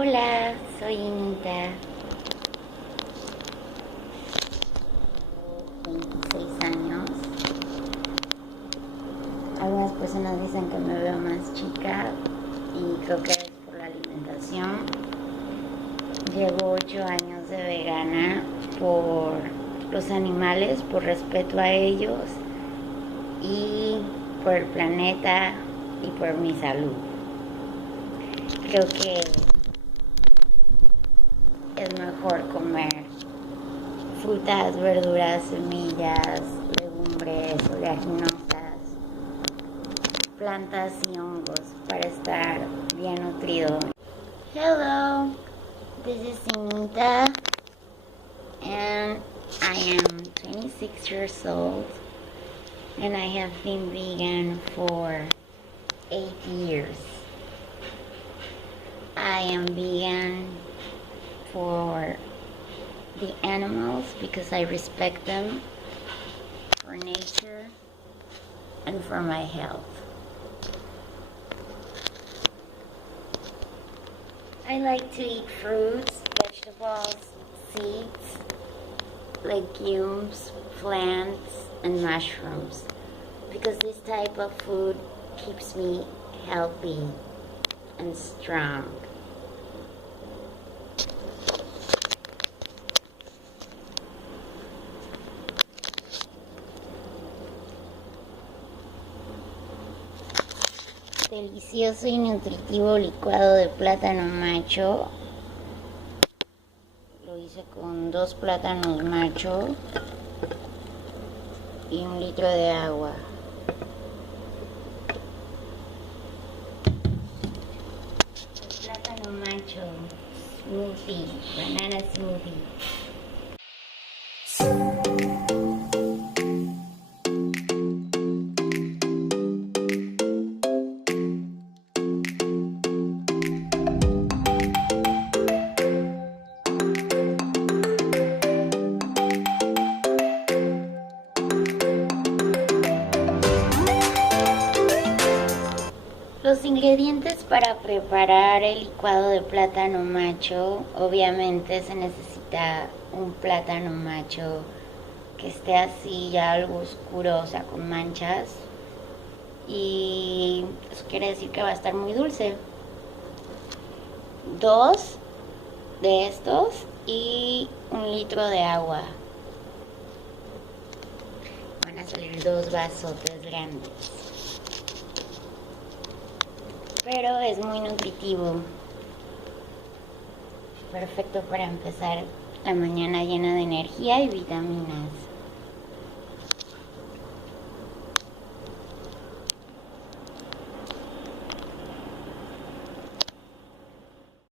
Hola, soy Inita. Tengo 26 años. Algunas personas dicen que me veo más chica y creo que es por la alimentación. Llevo 8 años de vegana por los animales, por respeto a ellos y por el planeta y por mi salud. Creo que es mejor comer frutas, verduras, semillas, legumbres, oleaginosas, plantas y hongos para estar bien nutrido. Hello, this is Inita and I am 26 years old and I have been vegan for 8 years. I am vegan for the animals because I respect them, for nature, and for my health. I like to eat fruits, vegetables, seeds, legumes, plants, and mushrooms because this type of food keeps me healthy and strong. Delicioso y nutritivo licuado de plátano macho. Lo hice con 2 plátanos macho y 1 litro de agua. El plátano macho, smoothie, banana smoothie. Los ingredientes para preparar el licuado de plátano macho, obviamente se necesita un plátano macho que esté así ya algo oscuro, o sea, con manchas. Y eso quiere decir que va a estar muy dulce. 2 de estos y 1 litro de agua. Van a salir 2 vasotes grandes. Pero es muy nutritivo. Perfecto para empezar la mañana llena de energía y vitaminas.